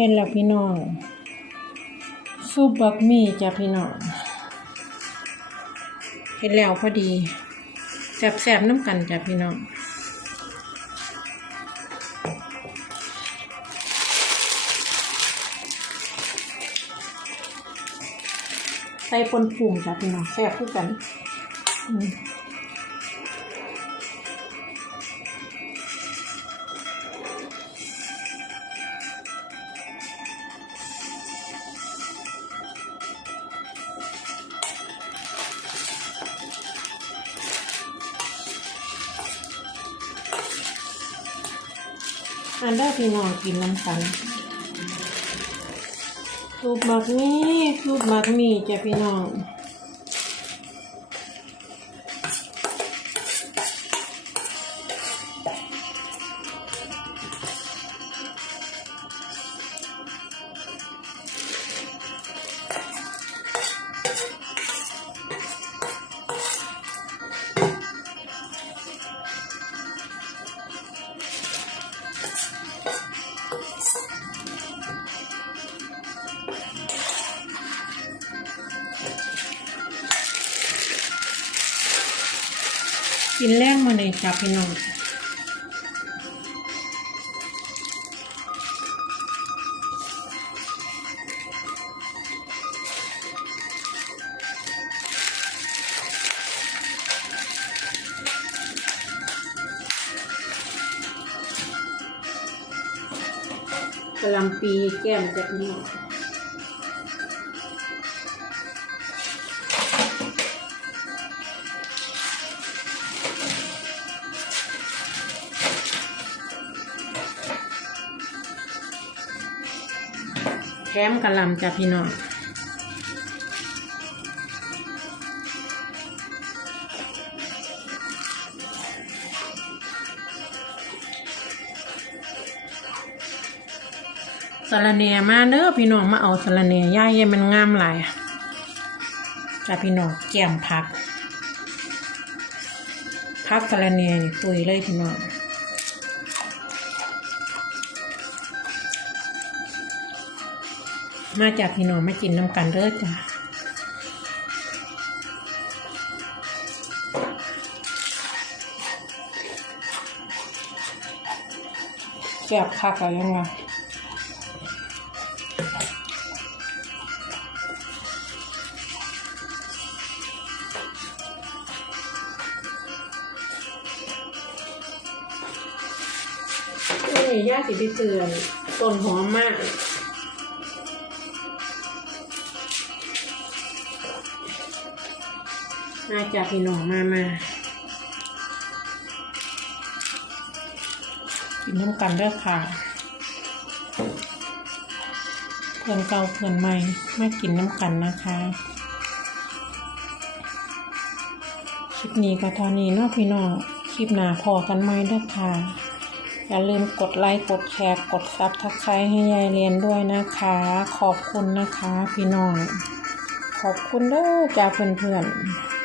เห็นแล้วพี่น้องซุปบักมี่จ้ะพี่น้องเห็นแล้วพอดีแซ่บๆน้ำกันจ้ะพี่น้องใส่ปนปรุงจ้ะพี่น้องแซ่บคือกัน อืม อันได้พี่น้องกินน้ำกันสูบหมักมี่สูบหมักมี่จ้ะพี่น้อง กินแรงมาเลยจ้ะพี่น้องกะหลำปีแก้มจ้ะพี่น้ แถมกะลำจ้ะพี่น้องสะรเนียมาเด้อพี่น้องมาเอาสะรเนียย่ายเย็นมันงามหลายจ้ะพี่น้องแก้มผักผักสะรเนียตุยเลยพี่น้อง มาจากพี่น้องมากินน้ำกันเด้อจ้ะแซ่บคักอะไรยังไงนี่ย่าสิไปเตือนต้นหอมมาก มาจากพี่น้องมามากินน้ำกันด้อค่ะเพื่อนเก่าเพื่อนใหม่มากินน้ำกันนะคะคลิปนี้ก็เท่านี้เนาะพี่น้องคลิปหน้าพอกันไหมด้อค่ะอย่าลืมกดไลค์กดแชร์กดซับทักไครให้ยายเรียนด้วยนะคะ ขอบคุณนะคะ พี่น้องขอบคุณเด้อจ้าเพื่อนๆ